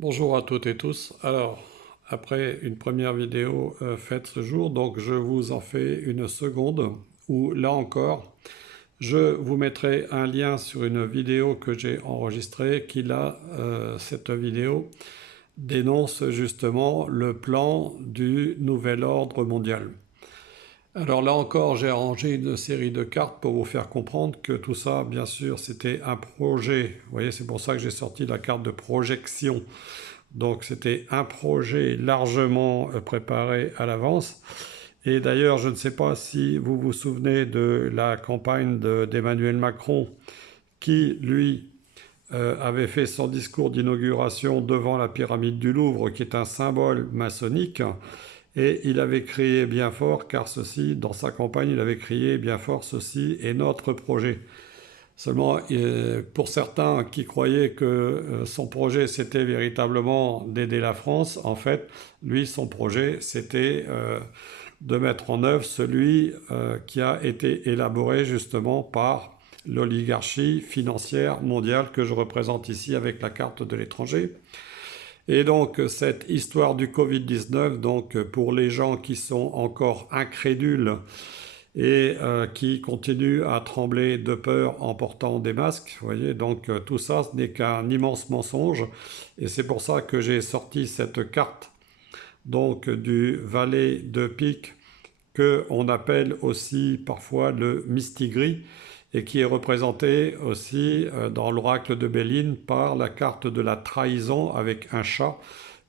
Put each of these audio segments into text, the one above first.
Bonjour à toutes et tous. Alors, après une première vidéo faite ce jour, donc je vous en fais une seconde où là encore, je vous mettrai un lien sur une vidéo que j'ai enregistrée qui là, cette vidéo dénonce justement le plan du nouvel ordre mondial. Alors là encore, j'ai arrangé une série de cartes pour vous faire comprendre que tout ça, bien sûr, c'était un projet. Vous voyez, c'est pour ça que j'ai sorti la carte de projection. Donc c'était un projet largement préparé à l'avance. Et d'ailleurs, je ne sais pas si vous vous souvenez de la campagne d'Emmanuel Macron qui, lui, avait fait son discours d'inauguration devant la pyramide du Louvre, qui est un symbole maçonnique. Et il avait crié bien fort, car ceci, dans sa campagne, il avait crié bien fort, ceci est notre projet. Seulement, pour certains qui croyaient que son projet c'était véritablement d'aider la France, en fait, lui, son projet c'était de mettre en œuvre celui qui a été élaboré justement par l'oligarchie financière mondiale que je représente ici avec la carte de l'étranger. Et donc cette histoire du Covid-19, donc pour les gens qui sont encore incrédules et qui continuent à trembler de peur en portant des masques, vous voyez, donc tout ça ce n'est qu'un immense mensonge et c'est pour ça que j'ai sorti cette carte donc du valet de pique que on appelle aussi parfois le mistigris et qui est représenté aussi dans l'oracle de Béline par la carte de la trahison avec un chat,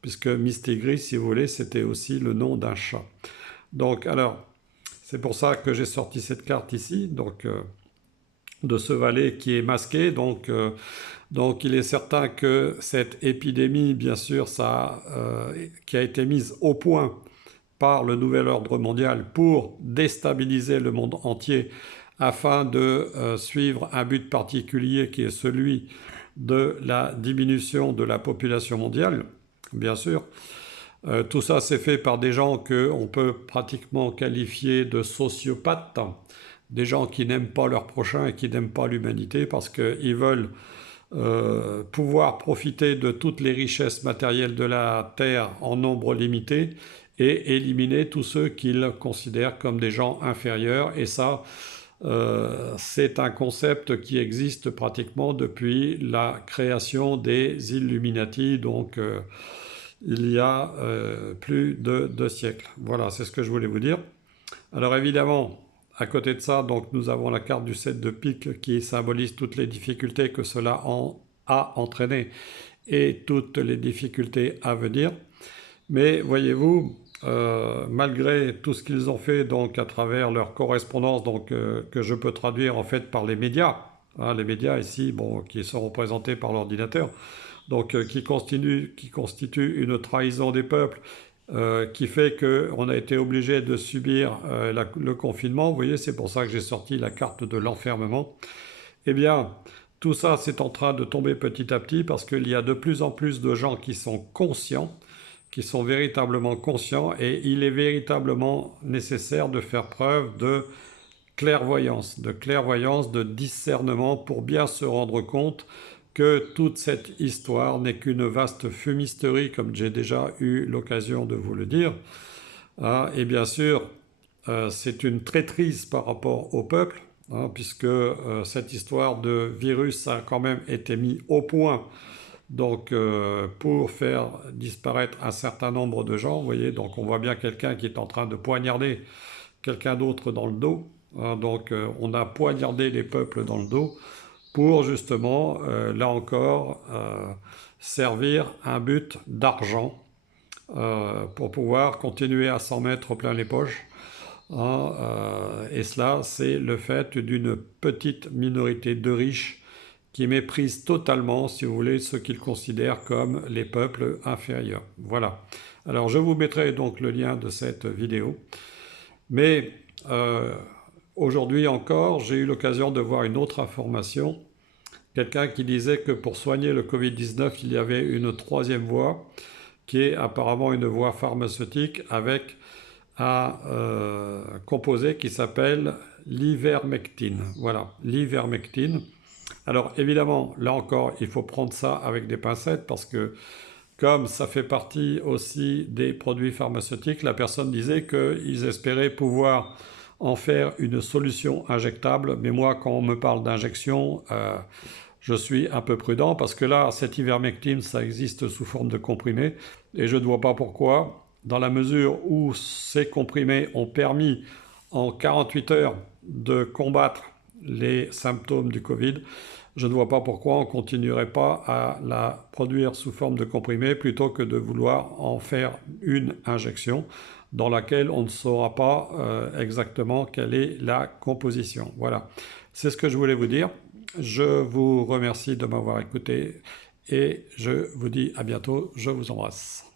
puisque Mistigris, si vous voulez, c'était aussi le nom d'un chat. Donc, alors, c'est pour ça que j'ai sorti cette carte ici, donc de ce valet qui est masqué. Donc il est certain que cette épidémie, bien sûr, qui a été mise au point par le nouvel ordre mondial pour déstabiliser le monde entier afin de suivre un but particulier qui est celui de la diminution de la population mondiale, bien sûr. Tout ça c'est fait par des gens qu'on peut pratiquement qualifier de sociopathes, des gens qui n'aiment pas leur prochain et qui n'aiment pas l'humanité parce qu'ils veulent pouvoir profiter de toutes les richesses matérielles de la Terre en nombre limité et éliminer tous ceux qu'ils considèrent comme des gens inférieurs. Et ça, c'est un concept qui existe pratiquement depuis la création des Illuminati, donc il y a plus de 2 siècles. Voilà, c'est ce que je voulais vous dire. Alors évidemment, à côté de ça, donc nous avons la carte du 7 de pique qui symbolise toutes les difficultés que cela a entraîné et toutes les difficultés à venir. Mais voyez-vous, malgré tout ce qu'ils ont fait donc à travers leur correspondance, donc que je peux traduire en fait par les médias, hein, les médias ici, bon, qui sont représentés par l'ordinateur, donc qui constituent une trahison des peuples, qui fait qu'on a été obligé de subir le confinement. Vous voyez, c'est pour ça que j'ai sorti la carte de l'enfermement. Eh bien, tout ça, c'est en train de tomber petit à petit parce qu'il y a de plus en plus de gens qui sont conscients, qui sont véritablement conscients, et il est véritablement nécessaire de faire preuve de clairvoyance, de discernement pour bien se rendre compte que toute cette histoire n'est qu'une vaste fumisterie, comme j'ai déjà eu l'occasion de vous le dire. Hein, et bien sûr, c'est une traîtrise par rapport au peuple, hein, puisque cette histoire de virus a quand même été mise au point donc pour faire disparaître un certain nombre de gens. Vous voyez, donc on voit bien quelqu'un qui est en train de poignarder quelqu'un d'autre dans le dos. Hein, donc on a poignardé les peuples dans le dos pour justement, là encore, servir un but d'argent pour pouvoir continuer à s'en mettre plein les poches. Hein, et cela, c'est le fait d'une petite minorité de riches qui méprisent totalement, si vous voulez, ce qu'ils considèrent comme les peuples inférieurs. Voilà. Alors je vous mettrai donc le lien de cette vidéo. Mais aujourd'hui encore, j'ai eu l'occasion de voir une autre information. Quelqu'un qui disait que pour soigner le Covid-19, il y avait une troisième voie, qui est apparemment une voie pharmaceutique avec un composé qui s'appelle l'ivermectine. Voilà, l'ivermectine. Alors évidemment, là encore, il faut prendre ça avec des pincettes parce que comme ça fait partie aussi des produits pharmaceutiques, la personne disait qu'ils espéraient pouvoir en faire une solution injectable, mais moi quand on me parle d'injection, je suis un peu prudent parce que là, cette ivermectine, ça existe sous forme de comprimés et je ne vois pas pourquoi, dans la mesure où ces comprimés ont permis en 48 heures de combattre les symptômes du Covid, je ne vois pas pourquoi on ne continuerait pas à la produire sous forme de comprimés plutôt que de vouloir en faire une injection dans laquelle on ne saura pas exactement quelle est la composition. Voilà, c'est ce que je voulais vous dire. Je vous remercie de m'avoir écouté et je vous dis à bientôt. Je vous embrasse.